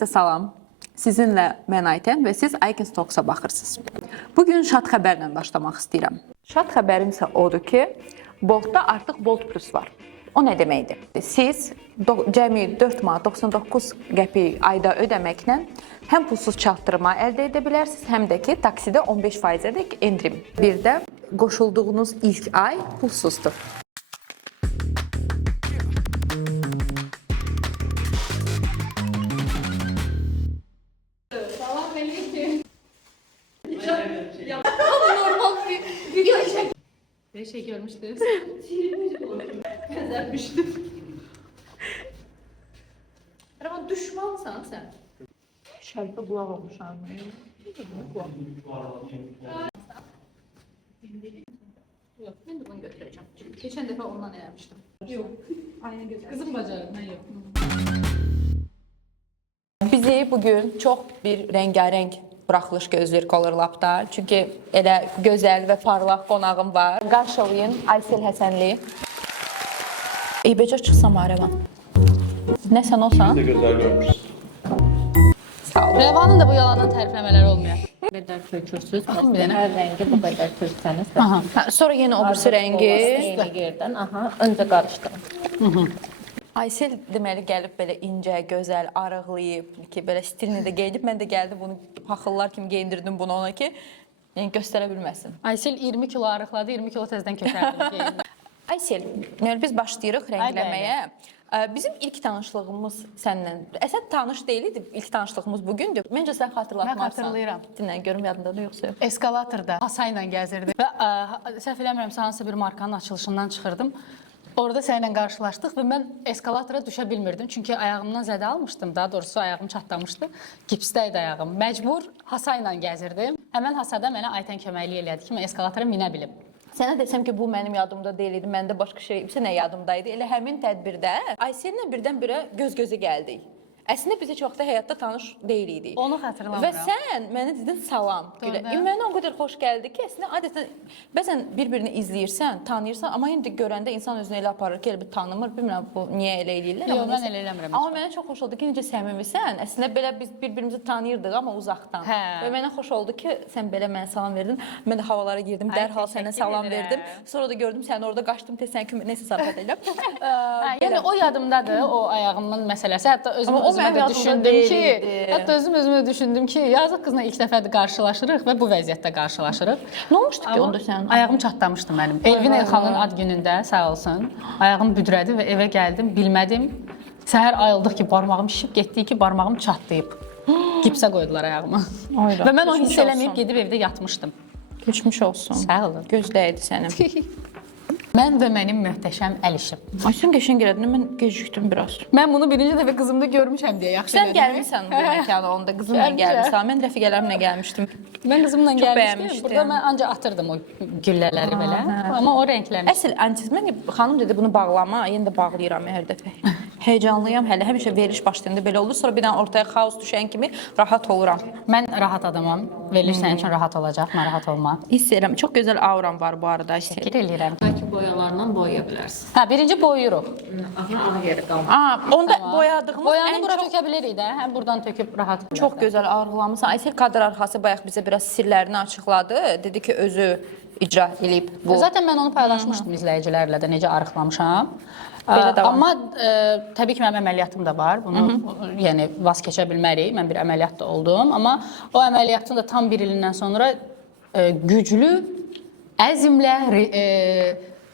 Hər kəsə salam. Sizinlə mən Aytən və siz Icons Talks-a baxırsınız. Bugün şad xəbərlə başlamaq istəyirəm. Şad xəbərim isə odur ki, Boltda artıq Bolt Plus var. O nə deməkdir? Siz cəmi 4 manat 99 qəpik ayda ödəməklə həm pulsuz çatdırma əldə edə bilərsiniz, həm də ki, taksidə 15%-ədək endirim. Bir də qoşulduğunuz ilk ay pulsuzdur. Bir şey görmüştünüz. Benzenmiştim. Ama düşmansan sen. Şərifə qulaq olmuş anlayın. Yok, ben de bunu götüreceğim. Geçen defa ondan eləmişdim. Yok, aynı güzel. Kızım bacarım, yok. Bizi bugün çox bir rəngarəng buraxılış gözləyir Color Lab'da. Çünki elə gözəl və parlaq qonağım var. Qarşılayın Aysel Həsənli. İybəcə çıxsam Rəvan. Nə sən olsan? Ne gözler görmüşsün. Sağ ol. Revanın da bu yalandan tərifləmələri olmuyor. Bu qədər tökürsünüz. Məsələn, hər rəngi bu qədər töksəniz. Sonra yenə o birisi rəngi. Eyni yerdən, öncə qarışdırın. Aysel deməli gəlib belə incə, gözəl, arıqlayıb ki, belə stilini də geyinib. Mən də gəldim bunu paxıllar kimi geyindirdim bunu ona ki, yəni göstərə bilməsin. Aysel 20 kilo arıqladı, 20 kilo təzdən kökəldi. Aysel, biz başlayırıq rəngləməyə. Bizim ilk tanışlığımız səndən, əslən tanış deyil idi, ilk tanışlığımız bugündür. Məncə sən xatırlatmarsan. Mən xatırlayıram. Dinlən, görüm yadındadır yoxsa yox. Eskalatorda Hasa ilə gəzirdim və səhv eləmirəmsə hansısa bir markanın açılışından çıxırdım. Orada səninlə qarşılaşdıq və mən eskalatora düşə bilmirdim. Çünki ayağımdan zədə almışdım, daha doğrusu ayağım çatlamışdı. Gipsdə idi ayağım. Məcbur Hasa ilə gəzirdim. Həmən Hasada mənə Aytən köməklik elədi ki, mən eskalatora minə bilim. Sənə desəm ki, bu mənim yadımda deyil idi, məndə başqa şey, nə yadımdaydı. Elə həmin tədbirdə Aysellə birdən-birə göz-gözə gəldik. Əslində biz heç vaxtda həyatda tanış deyildik. Onu xatırlamıram. Və sən mənə dedin salam. Mənə o qədər xoş gəldi ki, əslində adətən bəzən bir-birini izləyirsən, tanıyırsan, amma indi görəndə insan özünü elə aparır ki, elə bir tanımır. Bilmirəm bu niyə elə eləyirlər. Yox, mən elə eləmirəm. Amma mənə çox xoş oldu ki, necə səmimisən. Əslində belə biz bir-birimizi tanıyırdıq, amma uzaqdan. Və mənə xoş oldu ki, sən belə mənə salam verdin. Mən də havalara girdim, dərhal sənə salam verdim. Sonra da gördüm səni orada qaçdım, tez səni nəsə söhbət edirəm. Yəni o yadımdadır, o ayağımın məsələsi. Hətta özümə düşündüm ki, yazıq qızla ilk dəfədir qarşılaşırıq və bu vəziyyətdə qarşılaşırıq. Nə olmuşdu ki, onda sənin? Ayağım çatlamışdı mənim. Elvin Elxanın ad günündə, sağ olsun, ayağım büdrədi və evə gəldim, bilmədim. Səhər ayıldıq ki, barmağım şişib getdi ki, barmağım çatlayıb. Gipsə qoydular ayağıma. Və mən o hiss eləməyib gedib evdə yatmışdım. Keçmiş olsun. Sağ olun. Gözləydi sənin. Mən və mənim möhtəşəm Əlişim. Ay, sən qəşəng elədin, mən gecikdim biraz. Mən bunu birinci dəfə qızımda görmüşəm deyə yaxşı Sən gəlmisən bu məkana, onda qızımla gəlmisən. Mən rəfiqələrimlə gəlmişdim. Mən qızımla Çox gəlmişdim. bəyənmişdim. Burada mən ancaq atırdım o güllələri belə. Amma o rəngləmiş. Əsl antizmen xanım dedi bunu bağlama, yenə də bağlayıram hər dəfə. Heyecanlıyam hələ. Həmişə veriliş başlayanda belə olur. Sonra birdən ortaya xaos düşən kimi rahat oluram. Mən rahat adamam. Veriliş sənin üçün rahat olacaq, narahat olma. Hiss edirəm. Çox gözəl auram var bu arada. Təşəkkür eləyirəm. Belki boyalarla boyaya bilərsiniz. Birinci boyuyuruq. Ağ yeri qalmır. Onda boyadığımız Boyanı bura tökə bilirik də. Həm buradan töküb rahat. Çox gözəl ağırlamısan. Aysel kadr arxası bayaq bizə biraz sirlərini açıqladı. Dedi ki, özü icra edib bu. Zaten mən onu paylaşmışdım izləyicilərlə də necə arıqlamışam. Amma təbii ki, mənim əməliyyatım da var. Bunu yəni vaz keçə bilmərik. Mən bir əməliyyat da oldum. Amma o əməliyyatın da tam bir ilindən sonra güclü, əzmlə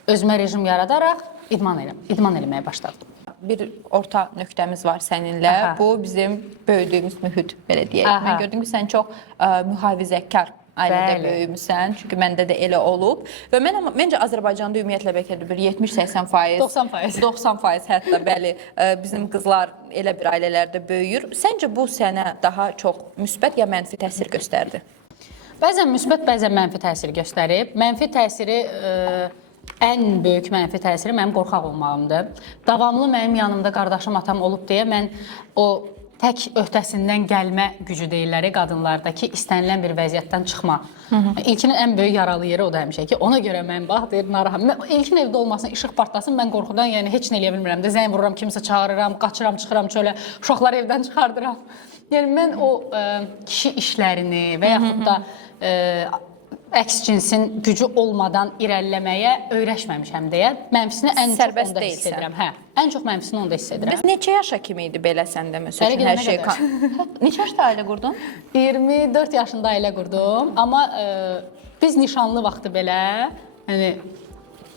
özümə rejim yaradaraq idman eləməyə başladım. Bir orta nöqtəmiz var səninlə. Bu bizim böyüdüyümüz mühit, belə deyək. Mən gördüm ki, sən çox mühafizəkar ailədə böyümüsən. Çünki məndə də elə olub. Və məncə Azərbaycanda ümumiyyətlə bəlkə də bir 70-80%, 90% hətta bəli, bizim qızlar elə bir ailələrdə böyüyür. Səncə bu sənə daha çox müsbət ya mənfi təsir göstərdi? Bəzən müsbət, bəzən mənfi təsir göstərib. Mənfi təsiri ən böyük mənfi təsiri mənim qorxaq olmağımdır. Davamlı mənim yanımda qardaşım, atam olub deyə mən o tək öhdəsindən gəlmə gücü deyirlər qadınlardakı istənilən bir vəziyyətdən çıxma. İlkinin ən böyük yaralı yeri o da həmişə ki, ona görə mən bax deyir narahat. İlkin evdə olmasın, işıq partlasın, mən qorxudan yəni heç nə eləyə bilmirəm də. Zəng vururam, kimsə çağırıram, qaçıram, çıxıram çölə, uşaqları evdən çıxardıram. Yəni mən o kişi işlərini və yaxud da əks cinsin gücü olmadan irəliləməyə öyrəşməmişəm deyə mənfisini ən çox Sərbəst onda hiss deyilsən. edirəm. Hə, ən çox mənfisini onda hiss edirəm. Bəs neçə yaşa kimi idi belə səndə məsəl Hələ üçün hər gedənə şey? qədər. Neçə yaşda ailə qurdun? 24 yaşında ailə qurdum, amma biz nişanlı vaxtı belə, yəni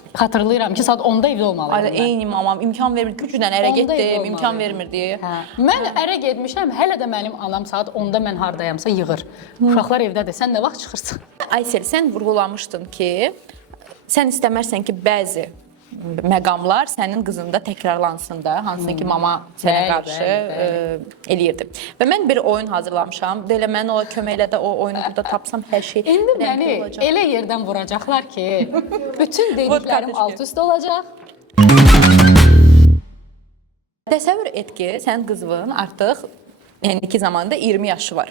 xatırlayıram ki, saat 10-da evdə olmalıydım. Ailə eyni mamam imkan vermir, güclə ərə getdim, imkan vermir deyə. Hə. Mən ərə getmişəm, hələ də mənim anam saat 10-da mən hardayamsa yığır. Uşaqlar evdədir, sən nə vaxt çıxırsan? Aysel, sən vurğulamışdın ki, sən istəmərsən ki, bəzi məqamlar sənin qızında təkrarlansın da, hansını ki, mama sənə Bəli, qarşı eləyirdi. Və mən bir oyun hazırlamışam. Elə mən o köməklə də o oyunu burada tapsam hər şey İndi rəngli məni olacaq. elə yerdən vuracaqlar ki, bütün dediklərim alt-üst olacaq. Təsəvvür et ki, sənin qızının artıq indiki zamanda 20 yaşı var.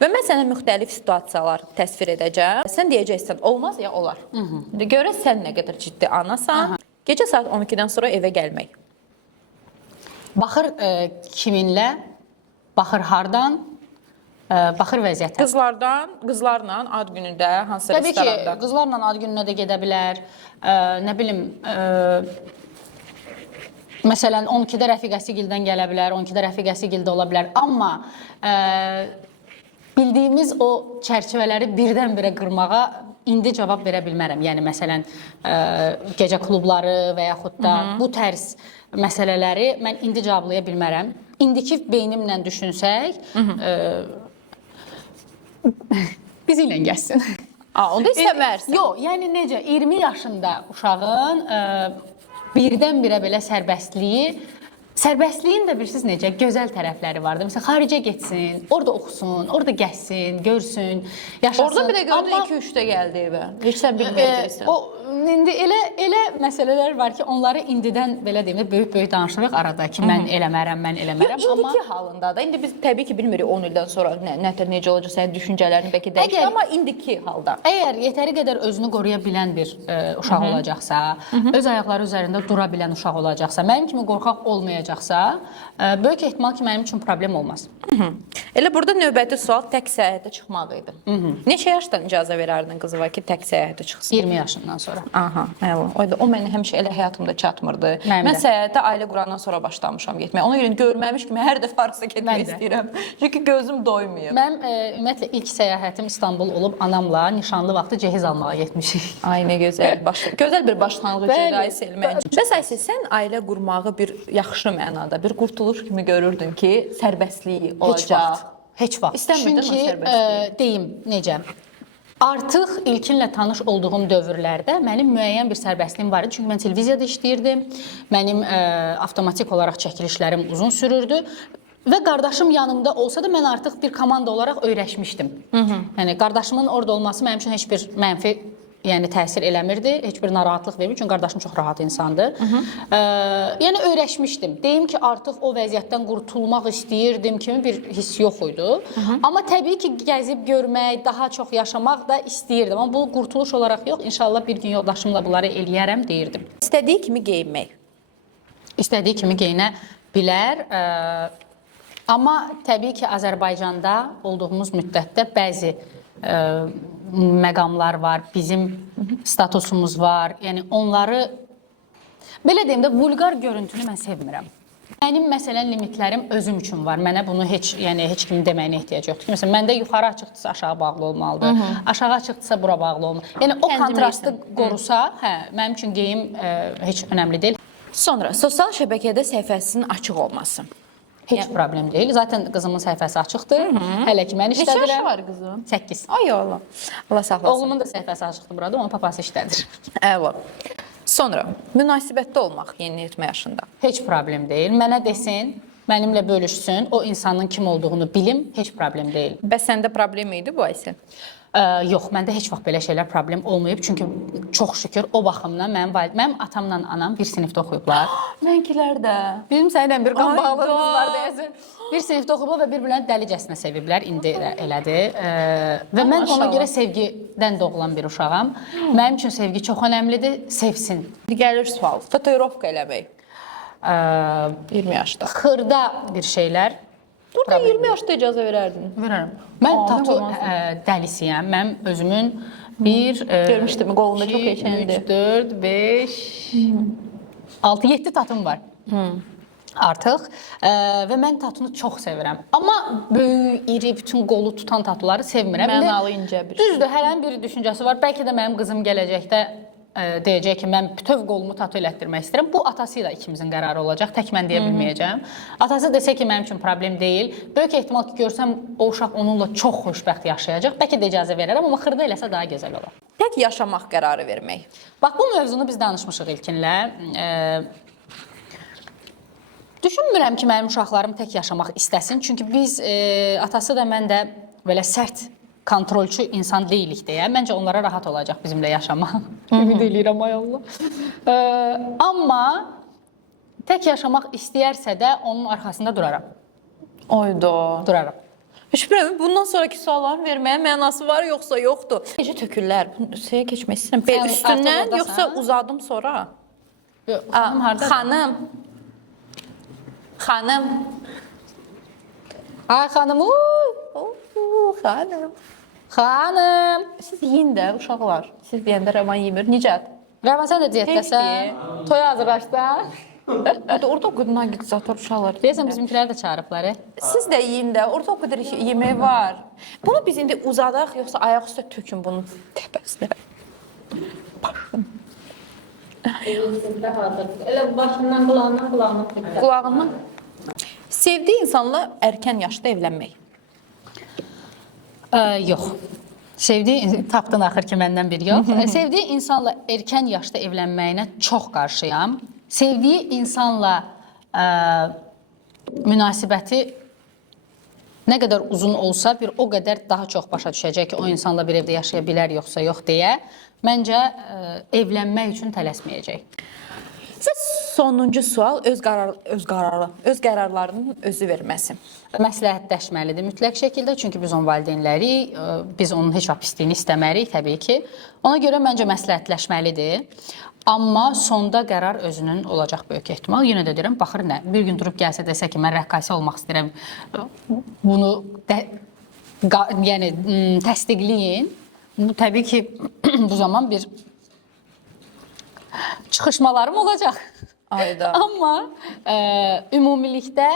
Və mən sənə müxtəlif situasiyalar təsvir edəcəm. Sən deyəcəksən, olmaz ya, olar. Görə sən nə qədər ciddi anasan, gecə saat 12-dən sonra evə gəlmək. Baxır kiminlə, baxır hardan, baxır vəziyyətə. Qızlarla ad günündə hansısa Təbii ki, restoranda. qızlarla ad gününə də gedə bilər. Nə bilim, məsələn 12-də rəfiqəsi gildən gələ bilər, 12-də rəfiqəsi gildə ola bilər. Amma bildiyimiz o çərçivələri birdən-birə qırmağa indi cavab verə bilmərəm. Yəni məsələn gecə klubları və yaxud da bu tərz məsələləri mən indi cavablaya bilmərəm. İndiki beynimlə düşünsək, bizi ilə gəzsin. Onda istəmərsən. Yox, yəni necə 20 yaşında uşağın birdən-birə belə Sərbəstliyin də bilirsiniz necə gözəl tərəfləri vardı. Məsələn, xaricə getsin, orada oxusun, orada gəzsin, görsün, yaşasın. Orada bir də gördü 2-3-də gəldi evə. Heç sən bilməyəcəksən. O indi elə məsələlər var ki, onları indidən belə deyim də böyük danışırıq arada ki, mən eləmərəm. İndiki halında da, indi biz təbii ki bilmirik 10 ildən sonra necə olacaq, sənin düşüncələrini bəlkə dəyişir, amma indiki halda. Əgər yetəri qədər özünü qoruya bilən bir uşaq olacaqsa, öz ayaqları üzərində dura bilən uşaq olacaqsa, mənim kimi qorxaq olmayacaqsa, böyük ehtimal ki, mənim üçün problem olmaz. Elə burada növbəti sual tək səyahətə çıxmaq idi. Neçə yaşdan icazə verərdin qızıva ki, tək səyahətə çıxsın? 20 yaşından sonra. Aha, o mənə həmişə elə həyatımda çatmırdı. Mənim Mən səyahətə ailə qurandan sonra başlamışam getməyə. Ona görə görməmiş kimi hər dəfə harasa getmək istəyirəm. Çünki gözüm doymayıb. Mən ümumiyyətlə ilk səyahətim İstanbul olub anamla nişanlı vaxtı cehiz almağa getmişik. Ay nə gözəl. Gözəl bir başlanğıc idi Aysel məncə. Bəs Aysel, sən ailə qurmağı bir yaxşı mənada, bir qurtuluş kimi görürdün ki, sərbəstliyi olacaq. Heç vaxt. İstəmirdin o Çünki sərbəstliyi. deyim necə. Artıq ilkinlə tanış olduğum dövrlərdə mənim müəyyən bir sərbəstliyim var idi. Çünki mən televiziyada işləyirdim. Mənim avtomatik olaraq çəkilişlərim uzun sürürdü. Və qardaşım yanımda olsa da mən artıq bir komanda olaraq öyrəşmişdim. Yəni qardaşımın orada olması mənim üçün heç bir mənfi təsir eləmirdi, heç bir narahatlıq vermir, çünki qardaşım çox rahat insandır. Yəni öyrəşmişdim. Deyim ki, artıq o vəziyyətdən qurtulmaq istəyirdim kimi bir hiss yox idi. Amma təbii ki, gəzib görmək, daha çox yaşamaq da istəyirdim. Amma bu qurtuluş olaraq yox, inşallah bir gün yoldaşımla bunları eləyərəm deyirdim. İstədiyi kimi geyinmək. İstədiyi kimi geyinə bilər. Amma təbii ki, Azərbaycanda olduğumuz müddətdə bəzi məqamlar var, bizim statusumuz var. Yəni onları belə deyim də vulqar görüntünü mən sevmirəm. Mənim məsələn limitlərim özüm üçün var. Mənə bunu heç kimin deməyinə ehtiyac yoxdur. Məsələn, məndə yuxarı açıqdırsa aşağı bağlı olmalıdır. Aşağı açıqdırsa bura bağlı olmalıdır. Yəni o kontrastı qorusa, mənim üçün geyim heç önəmli deyil. Sonra sosial şəbəkədə səhifəsinin açıq olması. Heç problem deyil. Zaten qızımın səhifəsi açıqdır. Hələ ki mən işlədirəm. Neçə yaşı var qızım? 8. Ay Allah. Allah saxlasın. Oğlumun da səhifəsi açıqdır burada, onun papası işlədir. Əla. Sonra münasibətdə olmaq yeniyetmə yaşında. Heç problem deyil. Mənə desin, mənimlə bölüşsün, o insanın kim olduğunu bilim, heç problem deyil. Bəs səndə problem idi bu Aysel? Yox, məndə heç vaxt belə şeylər problem olmayıb. Çünki çox şükür o baxımdan mənim atamla anam bir sinifdə oxuyublar. Mənkilər də. Bizim səninlə bir qan bağlılığımız var deyəsən. Bir sinifdə oxuyublar və bir-birini dəlicəsinə seviblər. İndi elədir. Və mən ona görə sevgidən doğulan bir uşağam. Mənim üçün sevgi çox önəmlidir. Sevsin. Gəlir sual. Tatuirovka eləmək. 20 yaşda. Xırda bir şeylər Burada 20 yaşda icazə verərdin. Verərəm. Mən Aa, tatu nə olmaz? dəlisiyəm. Mən özümün bir Görmüşdüm, qolunda çox eşəndi. 3, 4, 5, 6, 7 tatım var. Artıq və mən tatunu çox sevirəm. Amma böyük, iri, bütün qolu tutan tatuları sevmirəm. Mənalı incə bir. Düzdür, hərənin bir düşüncəsi var. Bəlkə də mənim qızım gələcəkdə deyəcək ki, mən bütöv qolumu tatu elətdirmək istəyirəm. Bu atası ilə ikimizin qərarı olacaq. Tək mən deyə bilməyəcəm. Atası desə ki, mənim üçün problem deyil. Böyük ehtimal ki, görsəm o uşaq onunla çox xoşbəxt yaşayacaq. Bəlkə də icazə verərəm, amma xırda eləsə daha gözəl olar. Tək yaşamaq qərarı vermək. Bax, bu mövzunu biz danışmışıq ilkinlə. Düşünmürəm ki, mənim üşaqlarım tək yaşamaq istəsin. Çünki biz, atası da mən də belə sərt kontrolçu insan deyilik deyə. Məncə onlara rahat olacaq bizimlə yaşamaq. Ümid eləyirəm, ay Allah. Amma tək yaşamaq istəyərsə də onun arxasında duraram. Oyda. Duraram. Heç bilmirəm, bundan sonraki sualların verməyə mənası var, yoxsa yoxdur. Necə tökürlər? Bunu şeyə keçmək istəyirəm. Sən Üstündən, artıq yoxsa oradasan? uzadım sonra? Yox, harda? Xanım. Xanım. Ay xanım, Xanım. xanım. Siz yeyin də, uşaqlar. Siz deyəndə Rəvan yemir. Necədir? Rəvan, sən də diyetdəsən, toya hazırlaşsan. Orada o qədər nagidzator uşaqlar. Deyəsən, bizimkiləri də çağırıblar. Siz də yeyin də, orada o qədər yemək var. Bunu biz indi uzadaq, yoxsa ayaq üstə tökün bunun təpəsinə. Başın. Elə başından, qulağından. Qulağından. Sevdiyi insanla erkən yaşda evlənmək. Yox. Sevdiyi, tapdın axır ki, məndən bir yox. Sevdiyi insanla erkən yaşda evlənməyinə çox qarşıyam. Sevdiyi insanla münasibəti nə qədər uzun olsa, bir o qədər daha çox başa düşəcək ki, o insanla bir evdə yaşaya bilər, yoxsa yox deyə. Məncə, evlənmək üçün tələsməyəcək. Və sonuncu sual öz qərarlarının özü verməsi. Məsləhətləşməlidir mütləq şəkildə, çünki biz onun valideynlərik, biz onun heç vaxt pisliyini istəmərik təbii ki. Ona görə məncə məsləhətləşməlidir. Amma sonda qərar özünün olacaq böyük ehtimal. Yenə də deyirəm, baxır nə, bir gün durub gəlsə desə ki, mən rəqqasə olmaq istəyirəm, bunu yəni təsdiqləyin. Bu təbii ki, bu zaman bir çıxışmalarım olacaq. Ayda. Amma ümumilikdə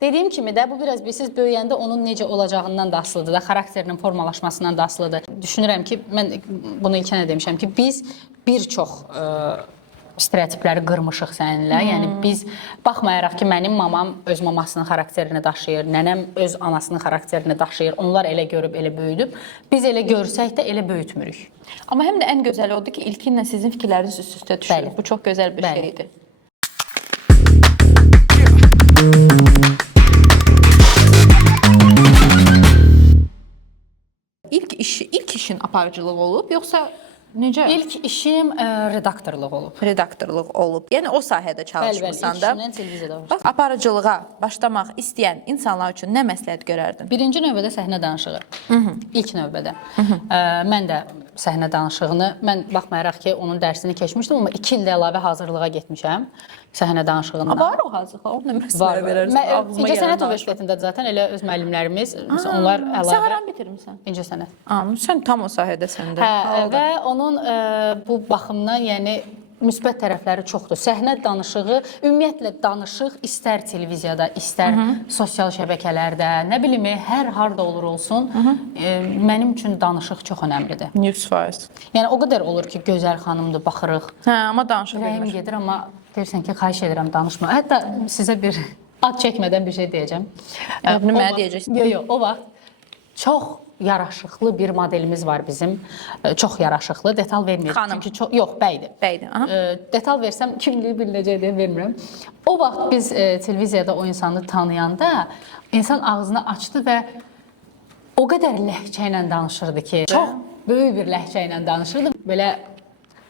dediyim kimi də bu biraz siz böyüyəndə onun necə olacağından da asılıdır da, xarakterinin formalaşmasından da asılıdır. Düşünürəm ki, mən bunu ilkən də demişəm ki, biz bir çox stereotipləri qırmışıq səninlə. Yəni biz baxmayaraq ki, mənim mamam öz mamasının xarakterini daşıyır, nənəm öz anasının xarakterini daşıyır. Onlar elə görüb, elə böyüdüb. Biz elə görsək də elə böyütmürük. Amma həm də ən gözəli odur ki, ilkinlə sizin fikirləriniz üst-üstə düşür. Bəli. Bu çox gözəl bir Bəli. şeydir. İlk işin aparıcılıq olub, yoxsa necə? İlk işim redaktorluq olub. Redaktorluq olub. Yəni o sahədə çalışmısan da. İlk işimdən televiziyada var. Bax, aparıcılığa başlamaq istəyən insanlar üçün nə məsləhət görərdin? Birinci növbədə səhnə danışığı. İlk növbədə. Mən də səhnə danışığını, mən baxmayaraq ki, onun dərsini keçmişdim, amma 2 ildə əlavə hazırlığa getmişəm səhnə danışığında. Var o hazırlığa, onu da Var. məsləhət verərsən. İncəsənət Universitetində zaten elə öz müəllimlərimiz, onlar Sən əlavə haram bitirmisən? İncəsənət. Sən tam o sahədəsən də. Və onun bu baxımdan, yəni müsbət tərəfləri çoxdur. Səhnə danışığı, ümumiyyətlə danışıq istər televiziyada, istər sosial şəbəkələrdə, nə bilim, hər harda olur olsun, mənim üçün danışıq çox önəmlidir. 100%. Yəni o qədər olur ki, gözəl xanımdır, baxırıq. Hə, amma danışıq Ürəyim bilmir. gedir, amma deyirsən ki, xahiş edirəm danışma. Hətta sizə bir ad çəkmədən bir şey deyəcəm. Bunu mənə deyəcəksən. Yox, o vaxt çox yaraşıqlı bir modelimiz var bizim. Çox yaraşıqlı, detal verməyəcəm. Xanım. Çünki çox, yox, bəydir. Bəydir, aha. Detal versəm kimliyi bilinəcək deyə vermirəm. O vaxt biz televiziyada o insanı tanıyanda insan ağzını açdı və o qədər ləhcə ilə danışırdı ki, çox böyük bir ləhcə ilə danışırdı. Belə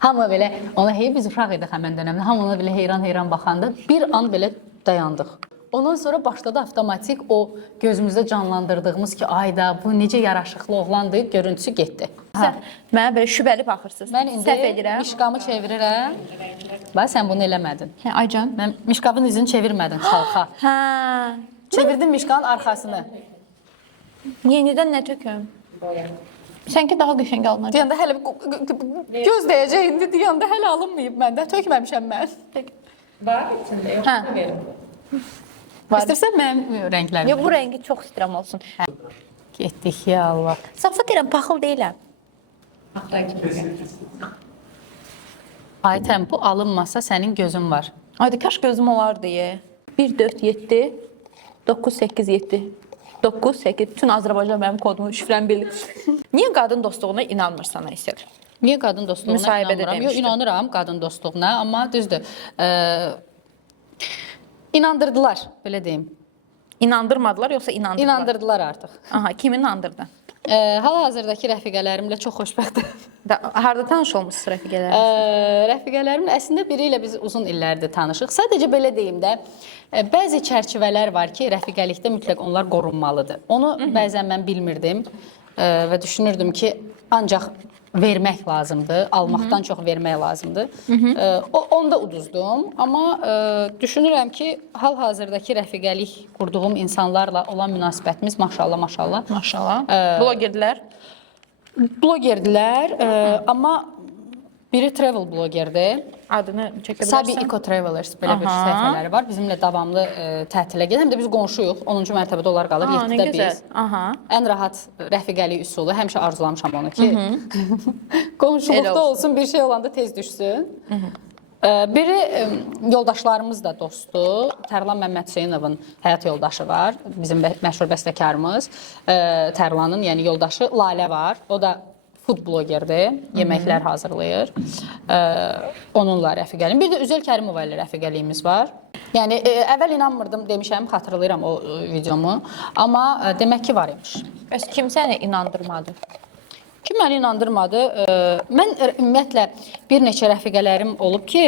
hamı belə ona biz uşaq idik həmin dövrdə. Hamı ona belə heyran-heyran baxanda bir an belə dayandıq. Ondan sonra başladı avtomatik o gözümüzdə canlandırdığımız ki, ayda bu necə yaraşıqlı oğlandır, görüntüsü getdi. Sən mənə belə şübhəli baxırsınız. Mən indi səhv edirəm. mişqamı çevirirəm. Bax sən bunu eləmədin. Hə, Aycan. Mən mişqabın izini çevirmədim xalqa. Hə. Çevirdim mişqanın arxasını. Yenidən nə töküm? Sanki daha qəşəng alınacaq. Deyəndə hələ göz dəyəcək indi deyəndə hələ alınmayıb məndə. Tökməmişəm mən. Var içində yox. Hə. İstərsən mənim rənglərimi. Yox, bu rəngi çox istəyirəm olsun. Getdik ya Allah. Safsa deyirəm, paxıl deyiləm. Axıra kimi. Aytəm, bu alınmasa sənin gözün var. Haydi kaş gözüm olardı ye. 1 4 7 9 8 7 9 8 bütün Azərbaycan mənim kodumu şifrəm bilir. Niyə qadın dostluğuna inanmırsan Aysel? Niyə qadın dostluğuna Müsahibədə inanmıram? Yox, demişdim. inanıram qadın dostluğuna, amma düzdür. İnandırdılar, belə deyim. İnandırmadılar yoxsa inandırdılar? İnandırdılar artıq. Aha, kim inandırdı? Hal-hazırdakı rəfiqələrimlə çox xoşbəxtəm. Harda tanış olmusunuz rəfiqələr? Rəfiqələrimin əslində biri ilə biz uzun illərdir tanışıq. Sadəcə belə deyim də, bəzi çərçivələr var ki, rəfiqəlikdə mütləq onlar qorunmalıdır. Onu bəzən mən bilmirdim və düşünürdüm ki, ancaq vermək lazımdır, almaqdan çox vermək lazımdır. Onda uduzdum, amma düşünürəm ki, hal-hazırdakı rəfiqəlik qurduğum insanlarla olan münasibətimiz maşallah, maşallah. Maşallah. Blogerlər. Blogerdirlər, amma biri travel blogerdir. Adını çəkə Sabi bilərsən? Eco Travelers belə bir səhifələri var. Bizimlə davamlı tətilə gedir. Həm də biz qonşuyuq. 10-cu mərtəbədə onlar qalır, 7-də biz. Aha. Ən rahat rəfiqəlik üsulu. Həmişə arzulamışam onu ki, qonşuluqda olsun, bir şey olanda tez düşsün. Biri yoldaşlarımız da dostdur. Tərlan Məmməd Hüseynovun həyat yoldaşı var. Bizim məşhur bəstəkarımız. Tərlanın, yəni yoldaşı Lalə var. O da food blogerdir. Yeməklər hazırlayır. Onunla rəfiqəliyim. Bir də Üzeyl Kərimova ilə rəfiqəliyimiz var. Yəni əvvəl inanmırdım demişəm, xatırlayıram o videomu. Amma demək ki var imiş. Bəs kim səni inandırmadı? Kim məni inandırmadı? Mən ümumiyyətlə bir neçə rəfiqələrim olub ki,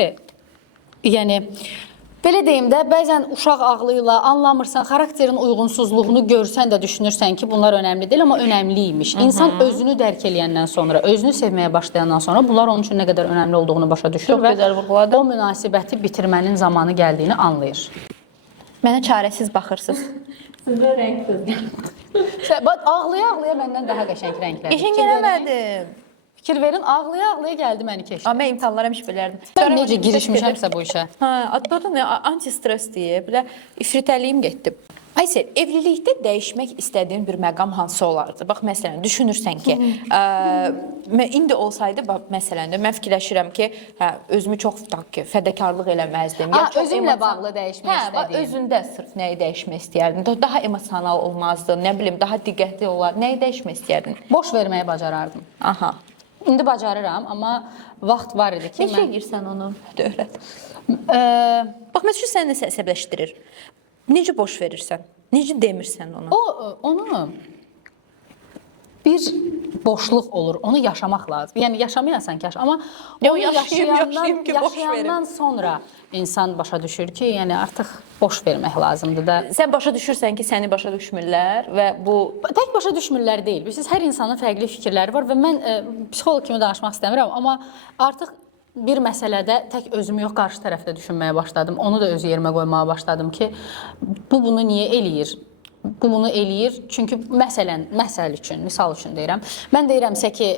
yəni belə deyim də, bəzən uşaq ağlıyla anlamırsan, xarakterin uyğunsuzluğunu görsən də düşünürsən ki, bunlar önəmli deyil, amma önəmliymiş. İnsan özünü dərk eləyəndən sonra, özünü sevməyə başlayandan sonra bunlar onun üçün nə qədər önəmli olduğunu başa düşür və o münasibəti bitirmənin zamanı gəldiyini anlayır. Mənə çarəsiz baxırsınız. Sizə rəngsiz. Ağlaya-ağlaya məndən daha qəşəng rənglər. İşin gələmədim. Fikir verin, ağlaya-ağlaya gəldi məni keçdi. Amma imtahanlara heç bilərdim. Mən necə girişmişəmsə bu işə. Hə, adlarda nə anti-stres deyə belə ifritəliyim getdi. Aysel, evlilikdə dəyişmək istədiyin bir məqam hansı olardı? Bax, məsələn, düşünürsən ki, indi olsaydı, bax, məsələn də mən fikirləşirəm ki, hə, özümü çox fədakarlıq eləməzdim. Ya özümlə bağlı dəyişmək istədiyim. Bax, özündə sırf nəyi dəyişmək istəyərdin? Daha emosional olmazdın, nə bilim, daha diqqətli olar. Nəyi dəyişmək istəyərdin? Boş verməyi bacarardım. Aha. İndi bacarıram, amma vaxt var idi ki, Necə girsən onu? Öyrət. Bax, məsələn, səni nəsə əsəbləşdirir. Necə boş verirsən? Necə demirsən onu? Onu bir boşluq olur, onu yaşamaq lazım. Yəni yaşamayasan ki, amma onu yaşayandan sonra insan başa düşür ki, yəni artıq boş vermək lazımdır da. Sən başa düşürsən ki, səni başa düşmürlər və bu tək başa düşmürlər deyil. Bilirsiniz, hər insanın fərqli fikirləri var və mən psixoloq kimi danışmaq istəmirəm, amma artıq bir məsələdə tək özümü yox, qarşı tərəfdə düşünməyə başladım. Onu da öz yerimə qoymağa başladım ki, bu bunu niyə eləyir? Bu bunu eləyir. Çünki məsəl üçün, misal üçün deyirəm. Mən deyirəmsə ki,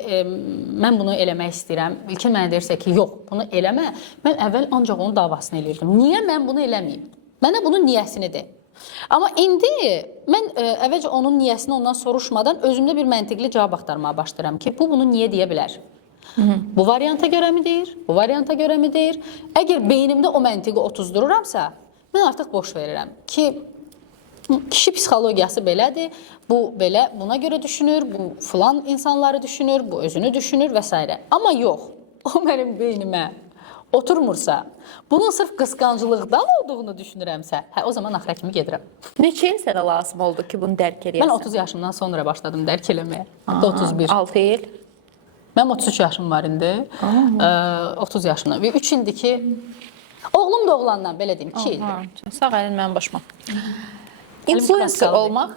mən bunu eləmək istəyirəm. İlkin mənə deyirsə ki, yox, bunu eləmə. Mən əvvəl ancaq onun davasını eləyirdim. Niyə mən bunu eləməyim? Mənə bunun niyəsini de. Amma indi mən əvvəlcə onun niyəsini ondan soruşmadan özümdə bir məntiqli cavab axtarmağa başlayıram ki, bu bunu niyə deyə bilər? Bu varianta görə mi deyir? Bu varianta görə mi deyir? Əgər beynimdə o məntiqi otuzdururamsa, mən artıq boş verirəm ki, kişi psixologiyası belədir. Bu belə buna görə düşünür, bu filan insanları düşünür, bu özünü düşünür və s. Amma yox, o mənim beynimə oturmursa, bunun sırf qısqancılıqdan olduğunu düşünürəmsə, o zaman axıra kimi gedirəm. neçə il sənə lazım oldu ki, bunu dərk eləyəsən? Mən 30 yaşımdan sonra başladım dərk eləməyə. 31. 6 il. Mənim 33 yaşım var indi. 30 yaşımdan. Və 3 ildir ki, oğlum doğulandan belə deyim, 2 ildir. Sağ əlin mənim başıma. Influencer olmaq,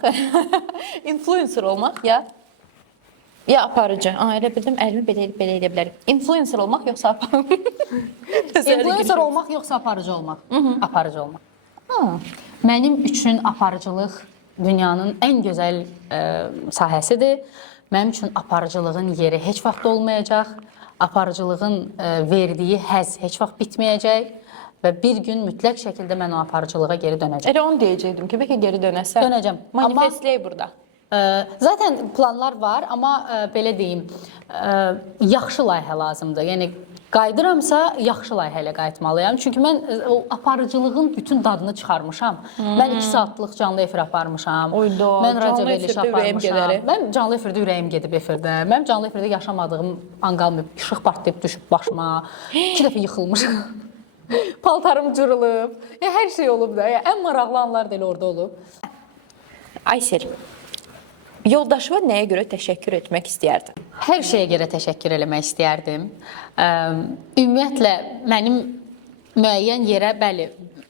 influencer olmaq ya aparıcı. Elə bildim, əlimi belə edə bilərik. Influencer olmaq yoxsa aparıcı? Influencer olmaq yoxsa aparıcı olmaq? Aparıcı olmaq. Mənim üçün aparıcılıq dünyanın ən gözəl sahəsidir. Mənim üçün aparıcılığın yeri heç vaxt olmayacaq. Aparıcılığın verdiyi həzz heç vaxt bitməyəcək və bir gün mütləq şəkildə mən o aparıcılığa geri dönəcəm. Elə onu deyəcəkdim ki, bəlkə geri dönəsən. Dönəcəm. Manifestləyək burada. Zaten planlar var, amma belə deyim, yaxşı layihə lazımdır. Yəni qayıdıramsa yaxşı layihə ilə qayıtmalıyam. Çünki mən o aparıcılığın bütün dadını çıxarmışam. Mən 2 saatlıq canlı efir aparmışam. Mən radio veriliş aparmışam. Mən canlı efirdə ürəyim gedib efirdə. Mənim canlı efirdə yaşamadığım an qalmayıb. İşıq partlayıb düşüb başıma. 2 dəfə yıxılmışam. Paltarım cırılıb. Hər şey olub da. Ən maraqlı anlar da elə orada olub. Aysel, yoldaşıma nəyə görə təşəkkür etmək istəyərdin? Hər şeyə görə təşəkkür eləmək istəyərdim. Ümumiyyətlə mənim müəyyən yerə bəli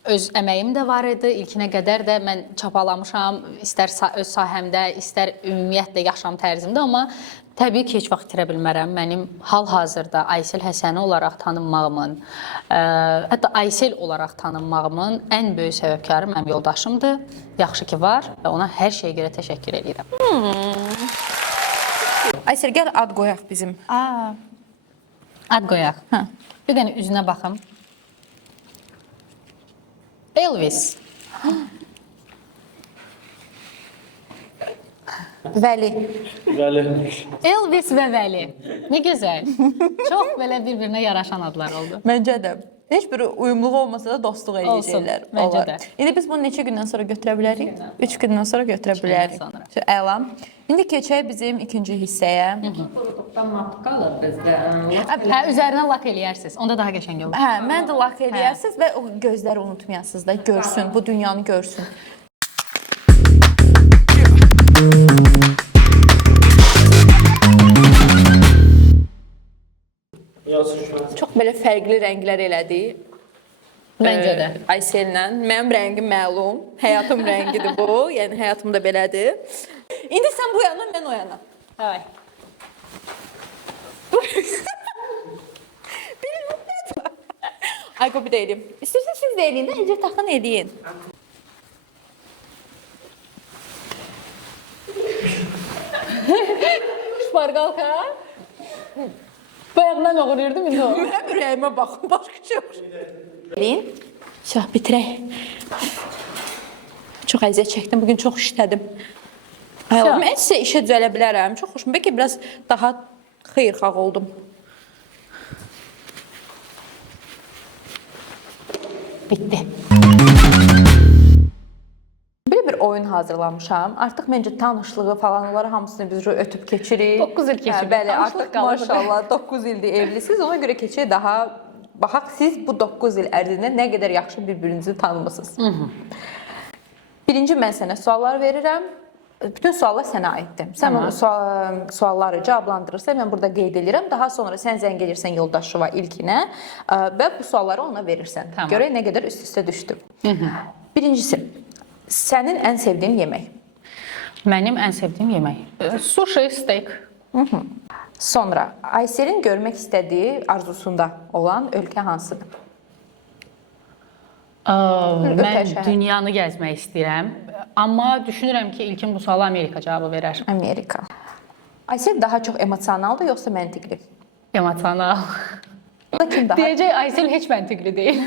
öz əməyim də var idi. İlkinə qədər də mən çapalamışam, istər öz sahəmdə, istər ümumiyyətlə yaşam tərzimdə, amma təbii ki, heç vaxt itirə bilmərəm. Mənim hal-hazırda Aysel Həsəni olaraq tanınmağımın, hətta Aysel olaraq tanınmağımın ən böyük səbəbkarı mənim yoldaşımdır. Yaxşı ki var və ona hər şeyə görə təşəkkür edirəm. Aysel, gəl ad qoyaq bizim. Ad qoyaq. Bir dənə üzünə baxım. Elvis. Vəli. Elvis və Vəli. Nə gözəl. Çox belə bir-birinə yaraşan adlar oldu. Məncə də. Heç bir uyumluq olmasa da dostluq eləyəcəklər. Olsun, məncə də. İndi biz bunu neçə gündən sonra götürə bilərik? 3 gündən sonra götürə bilərik. Əlam. İndi keçək bizim ikinci hissəyə. Quruduqdan mat qalır bizdə. Hə, üzərinə lak eləyərsiniz. Onda daha qəşəng olur. Hə, mən də lak eləyərsiniz və o gözləri unutmayasınız da, görsün, bu dünyanı görsün. Çox belə fərqli rənglər elədi. Məncə də. Aysellə. Mənim rəngim məlum. Həyatım rəngidir bu. Yəni həyatım da belədir. İndi sən bu yana, mən o yana. Hay. Ay, qopi də eləyim. İstəyirsiniz siz də eləyin də, incir taxın eləyin. Şparqalka. Bayaq mən oğuruyordum, indi o. Mənim ürəyimə baxın, başqa şey yox. Eləyin. Şah, bitirək. Çox əziyyət çəkdim, bugün çox işlədim. Mən sizə işə düzələ bilərəm. Çox xoşum. Bəlkə biraz daha xeyirxah oldum. Bitti. Belə bir oyun hazırlamışam. Artıq məncə tanışlığı falan onları hamısını biz ötüb keçirik. 9 il keçib. Bəli, artıq maşallah 9 ildir evlisiniz. Ona görə keçək daha baxaq siz bu 9 il ərzində nə qədər yaxşı bir-birinizi tanımısınız. Birinci mən sənə suallar verirəm. Bütün suallar sənə aiddir. Sən o sualları cavablandırırsan, mən burada qeyd edirəm. Daha sonra sən zəng edirsən yoldaşıva ilkinə və bu sualları ona verirsən. Görək nə qədər üst-üstə düşdü. Birincisi, sənin ən sevdiyin yemək? Mənim ən sevdiyim yemək. Sushi, steak. Sonra, Ayselin görmək istədiyi arzusunda olan ölkə hansıdır? Mən dünyanı gəzmək istəyirəm. Amma düşünürəm ki, ilkin bu suala Amerika cavabı verər. Amerika. Aysel daha çox emosionaldır, yoxsa məntiqli? Emosional. Kim daha? Deyəcək, Aysel heç məntiqli deyil.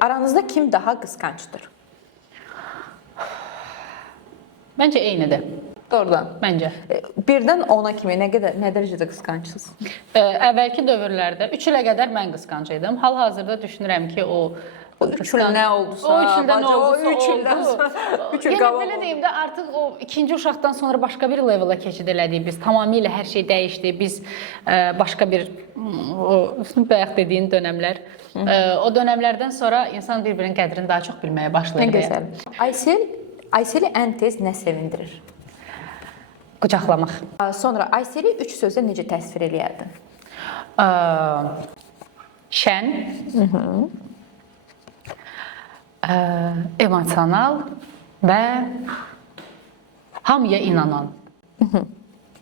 Aranızda kim daha qısqancdır? Məncə eynidir. Doğrudan. Məncə. Birdən 10-a kimi nə dərəcədə qısqancısınız? Əvvəlki dövrlərdə 3 ilə qədər mən qısqanc idim. Hal-hazırda düşünürəm ki, o 3 il nə oldusa, o 3 ildə nə oldusa, 3 ildən sonra 3 il qabaq. Belə deyim də, artıq o ikinci uşaqdan sonra başqa bir levela keçid elədik biz. Tamamilə hər şey dəyişdi. Biz başqa bir o bayaq dediyin dönəmlər, o dönəmlərdən sonra insan bir-birinin qədrini daha çox bilməyə başlayır. Nə gözəl. Ayseli ən tez nə sevindirir? Qucaqlamaq. Sonra Ayseli 3 sözlə necə təsvir eləyərdin? Şən, emosional və hamıya inanan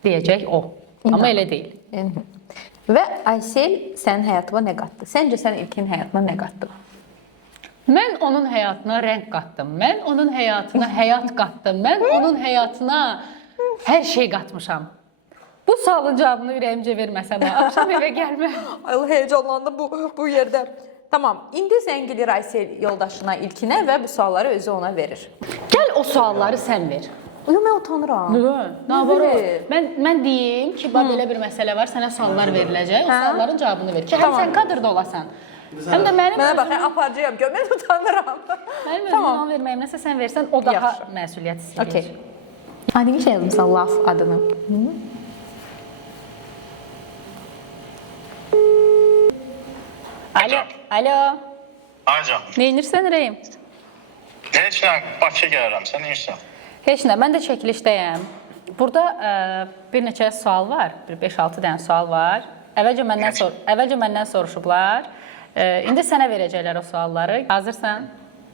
deyəcək o. Amma elə deyil. Və Aysel sənin həyatına nə qatdı? Səncə sən ilkin həyatına nə qatdı? Mən onun həyatına rəng qatdım. Mən onun həyatına həyat qatdım. Mən onun həyatına hər şey qatmışam. Bu sualın cavabını ürəyimcə verməsəm, axşam evə gəlməm. Ay, heyecanlandım bu yerdə. Tamam, indi zəng edir Aysel yoldaşına ilkinə və bu sualları özü ona verir. Gəl o sualları sən ver. Yo, mən utanıram. Nə var o? Mən deyim ki, belə bir məsələ var, sənə suallar veriləcək. O sualların cavabını ver. Ki, həm sən kadrda olasan. Həm də mənim Mənə bax, aparıcıyam, gör, mən utanıram. Mənim özümdən verməyim, nəsə sən versən, o daha məsuliyyət hiss edir. Okay. Hangi şey yazmışsan laf adını? Alo. Aycan, Neynirsən Rəyim? heç nə Bakıya gəlirəm, sən neyirsən? Heç nə, mən də çəkilişdəyəm. Burada bir neçə sual var, bir 5-6 dənə sual var. Əvvəlcə məndən soruşublar. İndi sənə verəcəklər o sualları. Hazırsan?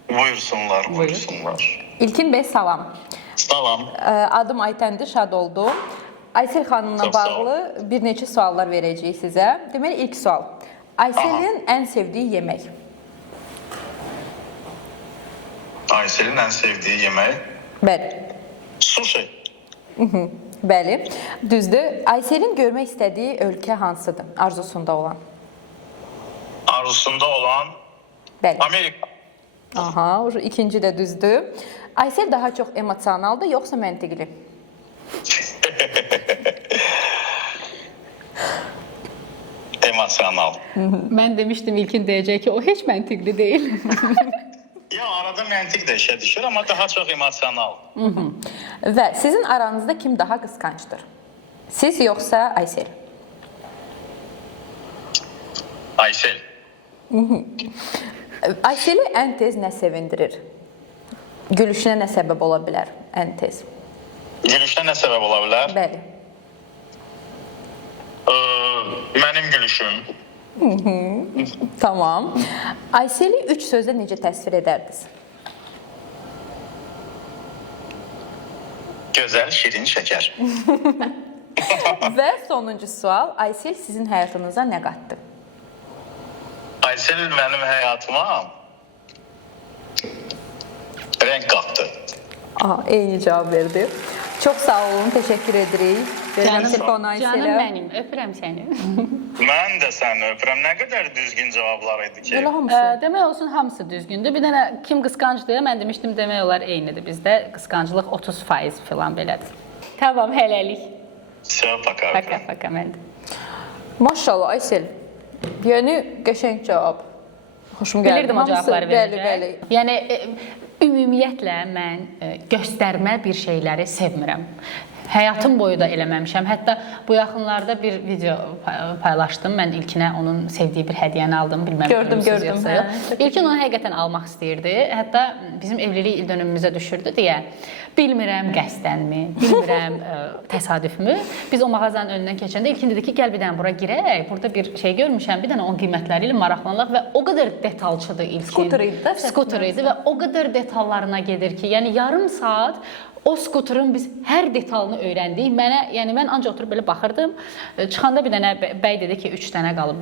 Buyursunlar. İlkin bəy, salam. Salam. Adım Aytəndir, şad oldum. Aysel xanımla Çox sağ ol. bağlı bir neçə suallar verəcəyik sizə. Deməli, ilk sual. Ayselin ən sevdiyi yemək? Ayselin ən sevdiyi yemək Bəli. sushi. Bəli, düzdür. Ayselin görmək istədiyi ölkə hansıdır? Arzusunda olan. Arzusunda olan Bəli. Amerika. Aha, ikinci də düzdür. Aysel daha çox emosionaldır, yoxsa məntiqli? Emosional. Mən demişdim ilkin deyəcək ki, o heç məntiqli deyil. Ya arada məntiq də işə düşür, amma daha çox emosional. Və sizin aranızda kim daha qısqancdır? Siz yoxsa Aysel? Aysel. Ayseli ən tez nə sevindirir? Gülüşünə nə səbəb ola bilər ən tez? Gülüşdə nə səbəb ola bilər? Bəli. Mənim gülüşüm. Tamam. Ayseli 3 sözlə necə təsvir edərdiniz? Gözəl, şirin, şəkər. Və sonuncu sual, Aysel sizin həyatınıza nə qatdı? Aysel mənim həyatıma rəng qatdı. Aha, eyni cavab verdi. Çox sağ olun, təşəkkür edirik. Canım mənim, öpürəm səni. Mən də səni öpürəm. Nə qədər düzgün cavablar idi ki. Elə hamısı. Demək olsun hamısı düzgündür. Bir dənə kim qısqancdır? Mən demişdim demək olar eynidir bizdə. Qısqanclıq 30% falan belədir. Tamam, hələlik. Söz paka. Paka məndə. Maşallah Aysel. Yəni qəşəng cavab. Xoşum gəldi. Bilirdim o cavabları verəcək. Bəli. Yəni ümumiyyətlə mən göstərmə bir şeyləri sevmirəm. Həyatım boyu da eləməmişəm. Hətta bu yaxınlarda bir video paylaşdım. Mən ilkinə onun sevdiyi bir hədiyyəni aldım. Bilməm. Gördüm. İlkin onu həqiqətən almaq istəyirdi. Hətta bizim evlilik il dönümümüzə düşürdü deyə. Bilmirəm qəsdənmi, bilmirəm təsadüfmü. Biz o mağazanın önündən keçəndə ilkin dedi ki, gəl bir dənə bura girək. Burada bir şey görmüşəm. Bir dənə onun qiymətləri ilə maraqlanaq və o qədər detalçıdır ilkin. Skuter idi və o qədər detallarına gedir ki, yəni yarım saat o skuterın biz hər detalını öyrəndik. Mən ancaq oturub belə baxırdım. Çıxanda bir dənə bəy dedi ki, 3 dənə qalıb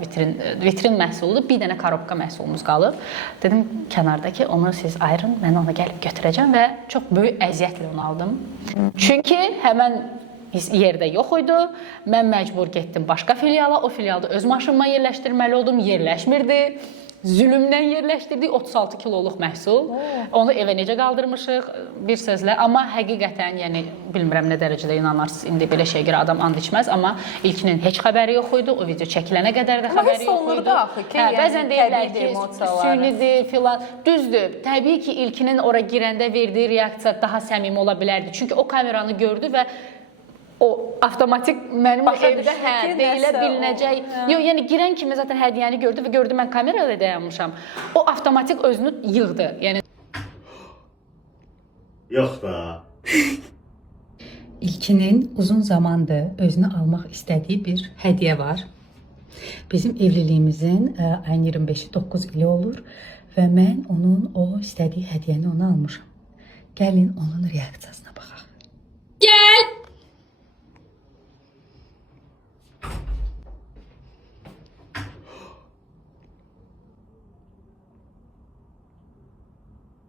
vitrin məhsuludur. Bir dənə korobka məhsulumuz qalıb. Dedim kənardakı onu siz ayırın, mən onu gəlib götürəcəm və çox böyük əziyyətlə onu aldım. Çünki həmən yerdə yox idi. Mən məcbur getdim başqa filiala. O filialda öz maşınıma yerləşdirməli oldum. Yerləşmirdi. Zülümdən yerləşdirdik 36 kiloluq məhsul. Onu evə necə qaldırmışıq bir sözlə. Amma həqiqətən, yəni bilmirəm nə dərəcədə inanarsınız. İndi belə şey görə adam and içməz, amma ilkinin heç xəbəri yox idi. O video çəkilənə qədər də xəbəri yox idi. Bəzən deyirlər ki, sünidir filan. Düzdür. Təbii ki, ilkinin ora girəndə verdiyi reaksiya daha səmimi ola bilərdi. Çünki o kameranı gördü və o avtomatik mənim evdə deyilə bilinəcək. Yəni girən kimi zaten hədiyyəni gördü və gördü mən kamerayla dayanmışam. O avtomatik özünü yığdı. Yəni Yox da. İlkinin uzun zamandır özünü almaq istədiyi bir hədiyyə var. Bizim evliliyimizin ayın 25-i 9 ili olur və mən onun o istədiyi hədiyyəni ona almışam. Gəlin onun reaksiyasına baxaq. Gəl!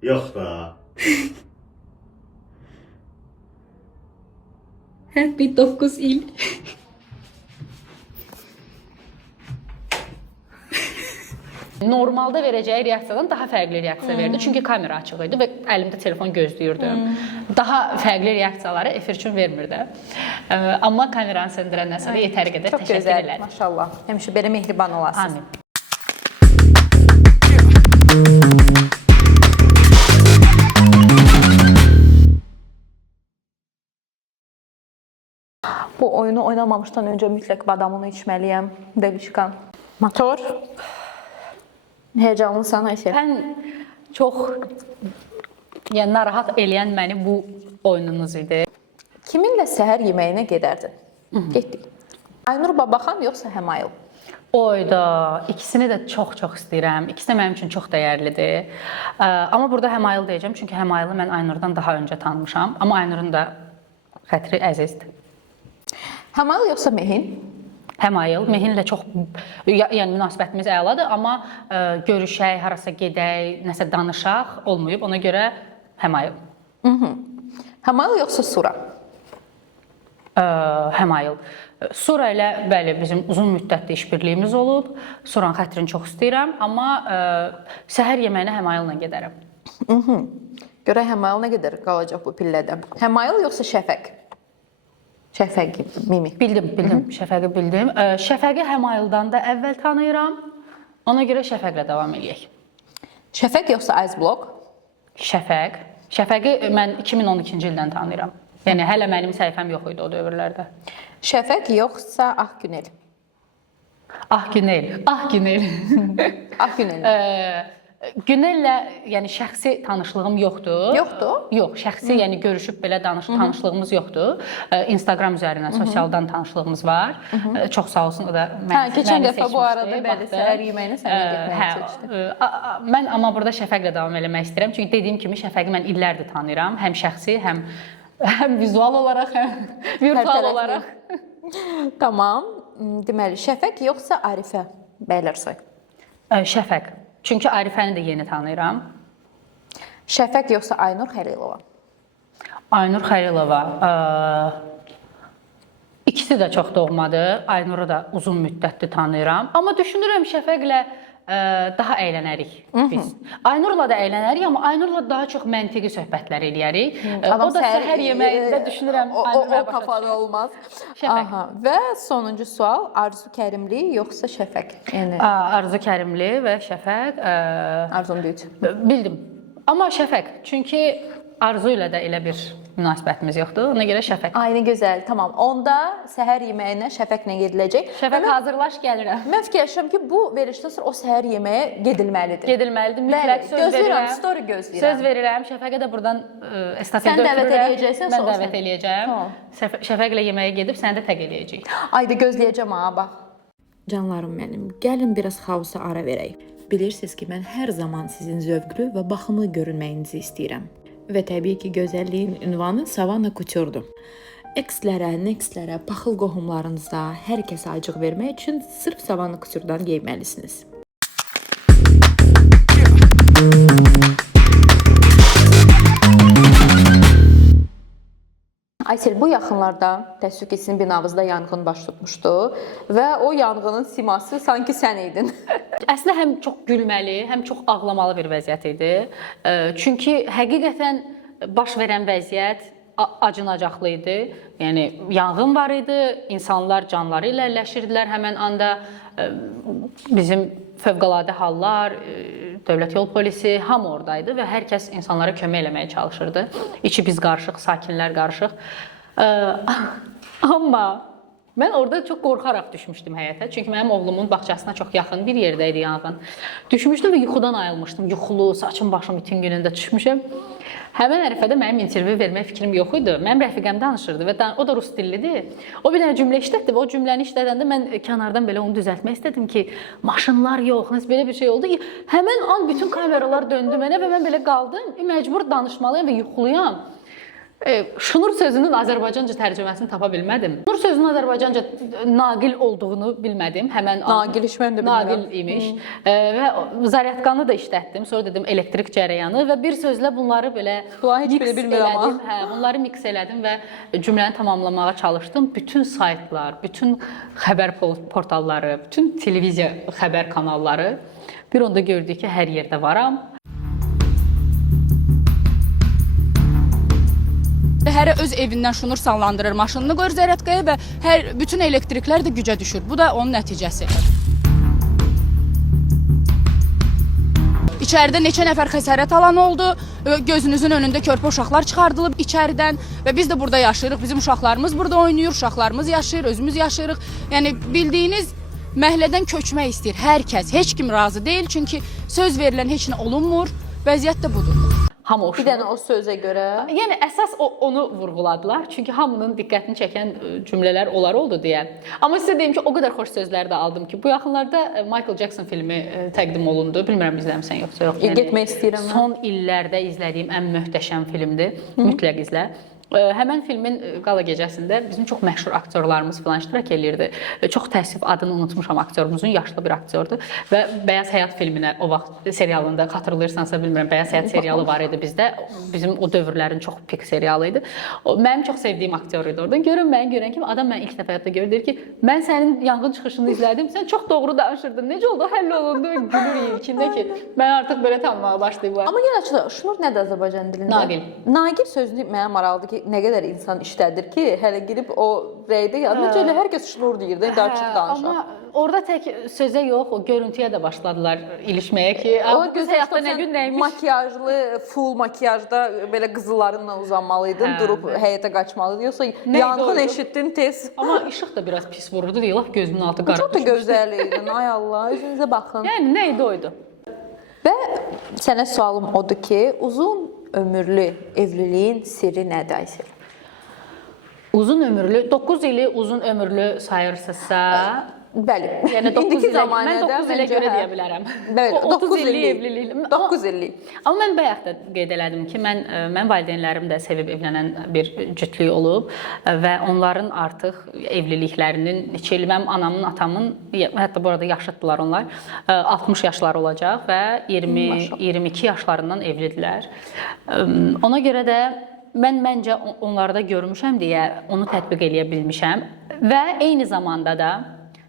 Yox da. Hər bir 9 il. Normalda verəcəyi reaksiyadan daha fərqli reaksiya verdi. Çünki kamera açıq idi və əlimdə telefon gözləyirdim. Daha fərqli reaksiyaları efir üçün vermirdi. Amma kameranı söndürəndən sonra yetəri qədər Çox təşəkkür gözəl, edirəm. maşallah. Həmişə belə mehriban olasınız. Amin. Bu oyunu oynamamışdan öncə mütləq badamını içməliyəm. Delişkan. Motor. Heyecanlısan Aysel. Sən çox yəni narahat eləyən məni bu oyununuz idi. Kiminlə səhər yeməyinə gedərdin? Getdik. Aynur Babaxan yoxsa Həmayıl? Oyda ikisini də çox istəyirəm. İkisi də mənim üçün çox dəyərlidir. Amma burada Həmayıl deyəcəm çünki Həmayılı mən Aynurdan daha öncə tanımışam, amma Aynurun da xətri əzizdir. Həmayıl yoxsa Mehin? Həmayıl, Mehinlə çox yəni münasibətimiz əladır, amma görüşək, harasa gedək, nəsə danışaq olmayıb. Ona görə Həmayıl. Həmayıl yoxsa Sura? Həmayıl. Sura ilə bəli bizim uzun müddətli işbirliyimiz olub. Suranın xətrini çox istəyirəm, amma səhər yeməyinə Həmayılla gedərəm. Görək Həmayıl nə qədər qalacaq bu pillədə. Həmayıl yoxsa Şəfəq? Şəfəq, Mimi. Bildim, Şəfəqi bildim. Şəfəqi Həmayıldan da əvvəl tanıyıram. Ona görə Şəfəqlə davam eləyək. Şəfəq yoxsa Iceblock? Şəfəq. Şəfəqi mən 2012-ci ildən tanıyıram. Yəni hələ mənim səhifəm yox idi o dövrlərdə. Şəfəq yoxsa Ağgünel? Günel. Ağgünel. Günellə yəni şəxsi tanışlığım yoxdur. Yoxdur? Yox, şəxsi yəni görüşüb belə tanışlığımız yoxdur. Instagram üzərindən sosialdan tanışlığımız var. Çox sağ olsun o da məni keçən dəfə seçmişdi, bu arada bəli baxdım. səhər yeməyinə sənə getməyi seçdim. Mən amma burada Şəfəqlə davam eləmək istəyirəm. Çünki dediyim kimi Şəfəqi mən illərdir tanıyıram. Həm şəxsi, həm vizual olaraq, həm virtual olaraq. Tamam. Deməli, Şəfəq yoxsa Arifə Bəylərsoy? Şəfəq. Çünki Arifəni də yeni tanıyıram. Şəfəq yoxsa Aynur Xəlilova? Aynur Xəlilova. İkisi də çox doğmadır. Aynuru da uzun müddətdir tanıyıram. Amma düşünürəm Şəfəqlə daha əylənərik biz. Aynurla da əylənərik, amma Aynurla daha çox məntiqi söhbətlər eləyərik. O da səhər yeməyində düşünürəm Aynurla o kafada olmaz. Şəfəq. Və sonuncu sual, Arzu Kərimli yoxsa Şəfəq? Yəni Arzu Kərimli və Şəfəq. Arzum Düyüc. Bildim. Amma Şəfəq, çünki Arzu ilə də elə bir münasibətimiz yoxdur. Ona görə Şəfəq. Aynı gözəl. Tamam. Onda səhər yeməyinə Şəfəqlə gediləcək. Şəfəq hazırlaş gəlirəm. Mən fikirləşirəm ki, bu verilişdən sonra o səhər yeməyə gedilməlidir. Gedilməlidir. Mütləq söz gözləyirəm, verirəm. Story gözləyirəm. Söz verirəm. Şəfəqə də buradan estafet Sən dəvət ötürürəm. eləyəcəksən, Mən sonra dəvət sən. eləyəcəm. Tamam. Şəfəqlə yeməyə gedib səni də təq eləyəcəyik. Ayda gözləyəcəm ha, bax. Canlarım mənim, gəlin biraz xaosa ara verək. Bilirsiniz ki, mən hər zaman sizin zövqlü və baxımlı görünməyinizi istəyirəm. Və təbii ki, gözəlliyin ünvanı Savannah Couture'dur. Ekslərə, nextlərə, paxıl qohumlarınıza, hər kəsə acıq vermək üçün sırf Savannah Couture'dan geyməlisiniz. Aysel, bu yaxınlarda təəssüf ki, sizin binanızda yanğın baş tutmuşdu və o yanğının siması sanki sən idin. Əslində həm çox gülməli, həm çox ağlamalı bir vəziyyət idi. Çünki həqiqətən baş verən vəziyyət acınacaqlı idi. Yəni yanğın var idi, insanlar canları ilə əlləşirdilər həmin anda. Bizim fövqəladə hallar, dövlət yol polisi hamı oradaydı və hər kəs insanlara kömək eləməyə çalışırdı. İçi biz qarışıq, sakinlər qarışıq. Amma mən orada çox qorxaraq düşmüşdüm həyətə. Çünki mənim oğlumun bağçasına çox yaxın bir yerdə idi yanğın. Düşmüşdüm və yuxudan ayılmışdım. Yuxulu, saçım başım bütün günündə düşmüşəm. Həmin ərəfədə mənim intervyu vermək fikrim yox idi. Mənim rəfiqəm danışırdı və o da rus dillidir. O bir dənə cümlə işlətdi və o cümləni işlədəndə mən kənardan belə onu düzəltmək istədim ki, maşınlar yox, nəsə belə bir şey oldu. Həmin an bütün kameralar döndü mənə və mən belə qaldım. Məcbur danışmalıyam və yuxuluyam. Şunur sözünün Azərbaycanca tərcüməsini tapa bilmədim. Şunur sözünün Azərbaycanca naqil olduğunu bilmədim. Həmən Naqiliş mən də bilmirəm. Naqil imiş. Və zaryadkanı da işlətdim. Sonra dedim elektrik cərəyanı və bir sözlə bunları belə Heç biri mix bilmirəm elədim. amma. Bunları mix elədim və cümləni tamamlamağa çalışdım. Bütün saytlar, bütün xəbər portalları, bütün televiziya xəbər kanalları bir onda gördük ki, hər yerdə varam. Hərə öz evindən şunur sallandırır, maşınını qoyur zərətkaya və bütün elektriklər də gücə düşür. Bu da onun nəticəsi. İçəridə neçə nəfər xəsarət alan oldu, gözünüzün önündə körpə uşaqlar çıxardılıb içəridən və biz də burada yaşayırıq. Bizim uşaqlarımız burada oynayır, uşaqlarımız yaşayır, özümüz yaşayırıq. Yəni bildiyiniz məhəllədən köçmək istəyir hər kəs, heç kim razı deyil. Çünki söz verilən heç nə olunmur, vəziyyət də budur. Hamı Bir dənə o sözə görə. Yəni əsas onu vurğuladılar. Çünki hamının diqqətini çəkən cümlələr onlar oldu deyə. Amma sizə deyim ki, o qədər xoş sözlər də aldım ki, bu yaxınlarda Michael Jackson filmi təqdim olundu. Bilmirəm izləmisən yoxsa yox. Getmək istəyirəm mən. Son illərdə izlədiyim ən möhtəşəm filmdir. Mütləq izlə. Həmən filmin qala gecəsində bizim çox məşhur aktyorlarımız filan iştirak eləyirdi. Çox təəssüf adını unutmuşam aktyorumuzun, yaşlı bir aktyordur və Bəyaz Həyat filminə o vaxt serialında xatırlayırsansa bilmirəm, Bəyaz Həyat serialı var idi bizdə. Bizim o dövrlərin çox pik serialı idi. Mənim çox sevdiyim aktyor idi oradan. Görün məni görən kimi adam məni ilk dəfə həyatda görür, deyir ki, mən sənin yanğın çıxışını izlədim, sən çox doğru danışırdın. Necə oldu? Həll olundu. Gülür ilkində ki, mən artıq belə tanımağa başlayıblar. Amma yenə açıqla, şunur nədir Azərbaycan dilində? Naqil. Naqil sözünü mənə maraqlıdır ki, nə qədər insan işlədir ki, hələ girib o rəydə necə elə hər kəs şunur deyir də, indi açıq danışaq. Amma orada tək sözə yox, o görüntüyə də başladılar ilişməyə ki, O göz həyatda nə gün nəymiş. Makiyajlı, full makiyajda belə qızıllarınla uzanmalıydın, durub həyətə qaçmalıydın, yoxsa yanğın eşitdin tez. Amma işıq da biraz pis vururdu deyə lap gözümün altı qarıb. Çox da gözəl idin, ay Allah, özünüzə baxın. Yəni nə idi oydu? Və sənə sualım odur ki, uzun ömürlü evliliyin sirri nədir Aysel? Uzun ömürlü, 9 ili uzun ömürlü sayırsınızsa, Bəli. yəni 9 İndiki ilə, zamanədə mən 9 ilə görə deyə bilərəm. Bəli, 30 illik evlilik. 9 illik. Amma mən bayaq da qeyd elədim ki, mən valideynlərim də sevib evlənən bir cütlük olub və onların artıq evliliklərinin neçə il, mənim anamın, atamın, hətta bu arada yaşıddılar onlar, 60 yaşları olacaq və 20-22 yaşlarından evlidirlər. Ona görə də məncə onlarda görmüşəm deyə onu tətbiq eləyə bilmişəm və eyni zamanda da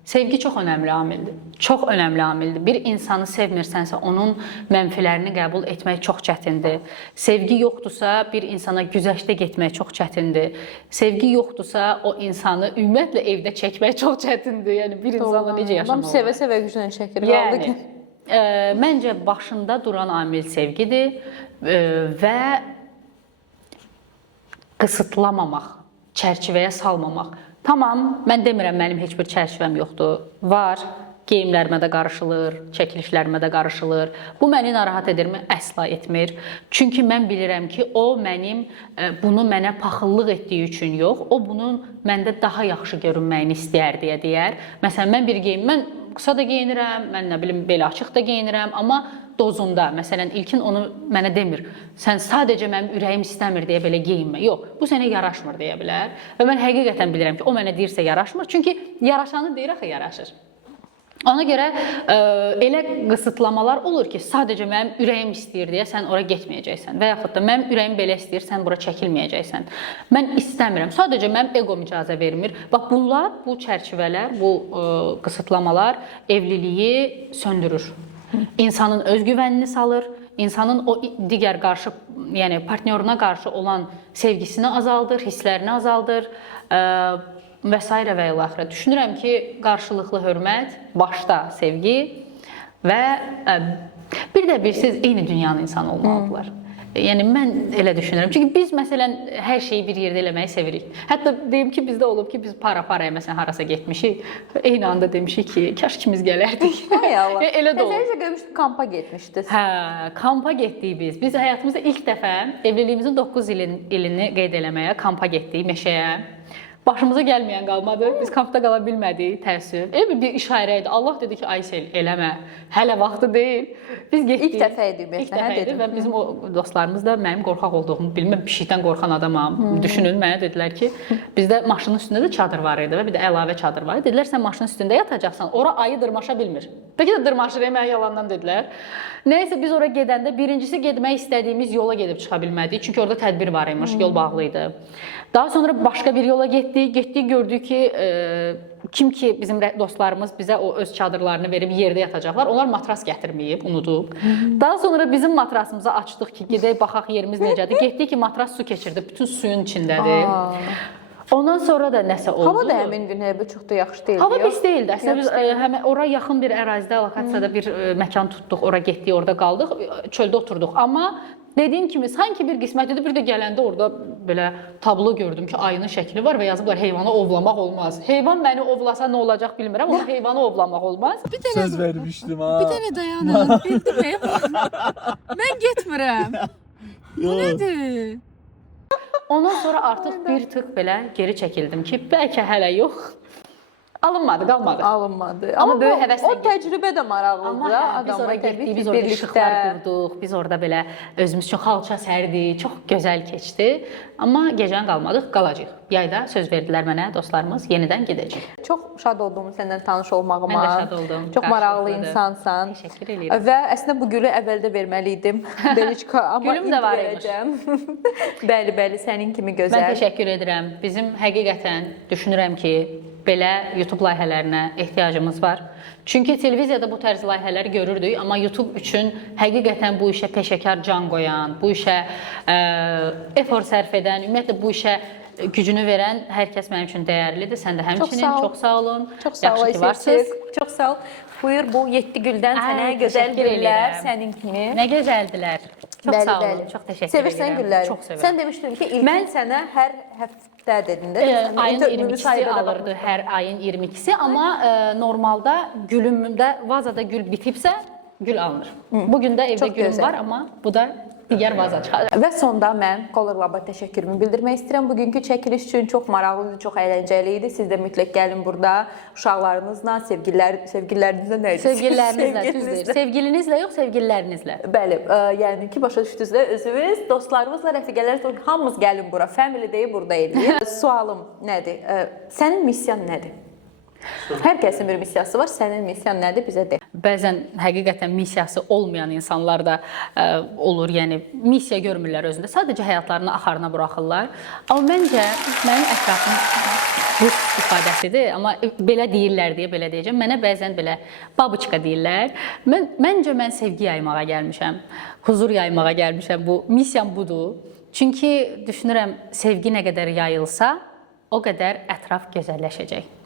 sevgi çox önəmli amildir. Çox önəmli amildir. Bir insanı sevmirsənsə, onun mənfilərini qəbul etmək çox çətindir. Sevgi yoxdursa, bir insana güzəştə getmək çox çətindir. Sevgi yoxdursa, o insanı ümumiyyətlə evdə çəkmək çox çətindir. Yəni bir insanla necə yaşamaq olar? Adam sevə-sevə güclə çəkir. Yəni, məncə başında duran amil sevgidir və qısıtlamamaq, çərçivəyə salmamaq. Tamam, mən demirəm mənim heç bir çərçivəm yoxdur. Var, geyimlərimə də qarışılır, çəkilişlərimə də qarışılır. Bu məni narahat edirmi? Əsla etmir. Çünki mən bilirəm ki, o bunu mənə paxıllıq etdiyi üçün yox, o bunun məndə daha yaxşı görünməyini istəyər deyə deyər. Məsələn, mən qısa da geyinirəm, mən nə bilim belə açıq da geyinirəm, amma dozunda. Məsələn, ilkin onu mənə demir. Sən sadəcə mənim ürəyim istəmir deyə belə geyinmə. Yox, bu sənə yaraşmır deyə bilər. Və mən həqiqətən bilirəm ki, o mənə deyirsə yaraşmır. Çünki yaraşanı deyir axı yaraşır. Ona görə elə qısıtlamalar olur ki, sadəcə mənim ürəyim istəyir deyə sən ora getməyəcəksən və yaxud da mənim ürəyim belə istəyir, sən bura çəkilməyəcəksən. Mən istəmirəm. Sadəcə mənim eqom icazə vermir. Bax bunlar, bu çərçivələr, bu qısıtlamalar evliliyi söndürür. İnsanın özgüvənini salır, insanın o digər qarşı, yəni partnyoruna qarşı olan sevgisini azaldır, hisslərini azaldır və s. və ilaxırə. Düşünürəm ki, qarşılıqlı hörmət, başda sevgi və bir də siz eyni dünyanın insanı olmalıdırlar. Yəni mən elə düşünürəm. Çünki biz məsələn hər şeyi bir yerdə eləməyi sevirik. Hətta deyim ki, bizdə olub ki, biz para-paraya məsələn harasa getmişik, eyni anda demişik ki, kaş ikimiz gələrdik. Ay Allah. Elə də olub. Nəzərizə görmüşdük, kampa getmişdiniz. Hə, kampa getdik biz. Biz həyatımızda ilk dəfə evliliyimizin 9 ilini qeyd eləməyə kampa getdik meşəyə. başımıza gəlməyən qalmadı. Biz kampda qala bilmədik, təəssüf. Elə bir işarə idi. Allah dedi ki, Aysel, eləmə. Hələ vaxtı deyil. Biz getdik. İlk dəfə idi ümumiyyətlə, İlk dəfə idi və bizim o dostlarımız da mənim qorxaq olduğumu bilmir. Pişikdən qorxan adamam. Düşünün, mənə dedilər ki, bizdə maşının üstündə də çadır var idi və bir də əlavə çadır var idi. Dedilər, sən maşının üstündə yatacaqsan, ora ayı dırmaşa bilmir. Bəlkə də dırmaşır, mənə yalandan dedilər. Nəysə, biz ora gedəndə birincisi getmək istədiyimiz yola gedib çıxa bilmədik. Çünki orada tədbir var imiş, yol bağlı idi. Daha sonra başqa bir yola getdik, gördük ki, kim ki bizim dostlarımız bizə o öz çadırlarını verib yerdə yatacaqlar, onlar matras gətirməyib, unudub. Daha sonra bizim matrasımızı açdıq ki, gedək baxaq yerimiz necədir. Getdik ki, matras su keçirdi, bütün suyun içindədir. Ondan sonra da nəsə oldu. Hava da həmin gün hələ çox da yaxşı deyildi. Hava pis deyildi. Əslində biz həmin ora yaxın bir ərazidə, lokasiyada bir məkan tutduq, ora getdik, orada qaldıq, çöldə oturduq. Amma dediyim kimi sanki bir qismət idi, bir də gələndə orada belə tablo gördüm ki, ayının şəkli var və yazıblar heyvanı ovlamaq olmaz. Heyvan məni ovlasa nə olacaq bilmirəm, amma heyvanı ovlamaq olmaz. Söz vermişdim ha. Bir dənə dayanın, bildim. Mən getmirəm. Bu nədir? Ondan sonra artıq bir tık belə geri çəkildim ki, bəlkə hələ yox. Alınmadı, qalmadı. Alınmadı. Amma böyük həvəslə o təcrübə də maraqlıdır. Amma biz oraya getdik, biz orada işıqlar qurduq, biz orada belə özümüz üçün xalça sərdik, çox gözəl keçdi. Amma gecəni qalmadıq, qalacağıq. Yayda söz verdilər mənə dostlarımız, yenidən gedəcək. Çox şad oldum səndən tanış olmağıma. Mən də şad oldum. Çox maraqlı insansan. Təşəkkür edirəm. Və əslində bu gülü əvvəldə verməliydim. Beliçka, amma Gülüm də var imiş. Bəli, sənin kimi gözəl. Mən təşəkkür edirəm. Bizim həqiqətən düşünürəm ki, belə YouTube layihələrinə ehtiyacımız var. Çünki televiziyada bu tərz layihələri görürdük, amma YouTube üçün həqiqətən bu işə peşəkar can qoyan, bu işə efor sərf edən, ümumiyyətlə bu işə gücünü verən hər kəs mənim üçün dəyərlidir. Sən də həmçinin çox sağ olun. Çox sağ ol, Yaxşı ki varsınız. Çox sağ ol. Buyur bu 7 güldən sənə gözəl güllər, sənin kimi. Nə gözəldilər. Çox sağ olun. Çox təşəkkür edirəm. Sevirsən gülləri? Çox sevirəm. Sən demişdin ki, ilkin sənə hər həftə dedin də. Ayın 22-si alırdı, hər ayın 22-si, amma normalda gülümdə vazada gül bitibsə, gül alınır. Bugün də evdə gülüm var, amma bu da digər vaza çıxar. Və sonda mən Color Lab-a təşəkkürümü bildirmək istəyirəm. Bugünkü çəkiliş üçün çox maraqlı idi, çox əyləncəli idi. Siz də mütləq gəlin burada uşaqlarınızla, sevgililərinizlə nə edirsiz? Sevgililərinizlə, düzdür. Sevgilinizlə yox, sevgililərinizlə. Bəli, yəni ki, başa düşdünüzlə özünüz, dostlarınızla, rəfiqələriniz, hamımız gəlin bura. Family Day burada edilir. Sualım nədir? Sənin missiyan nədir? Hər kəsin bir missiyası var. Sənin missiyan nədir? Bizə de. Bəzən həqiqətən missiyası olmayan insanlar da olur. Yəni missiya görmürlər özündə. Sadəcə həyatlarını axarına buraxırlar. Amma məncə mənim ətrafım bu ifadəsidir, amma belə deyirlər deyə belə deyəcəm. Mənə bəzən belə babuçka deyirlər. Məncə mən sevgi yaymağa gəlmişəm. Huzur yaymağa gəlmişəm. Bu missiyam budur. Çünki düşünürəm sevgi nə qədər yayılsa, o qədər ətraf gözəlləşəcək.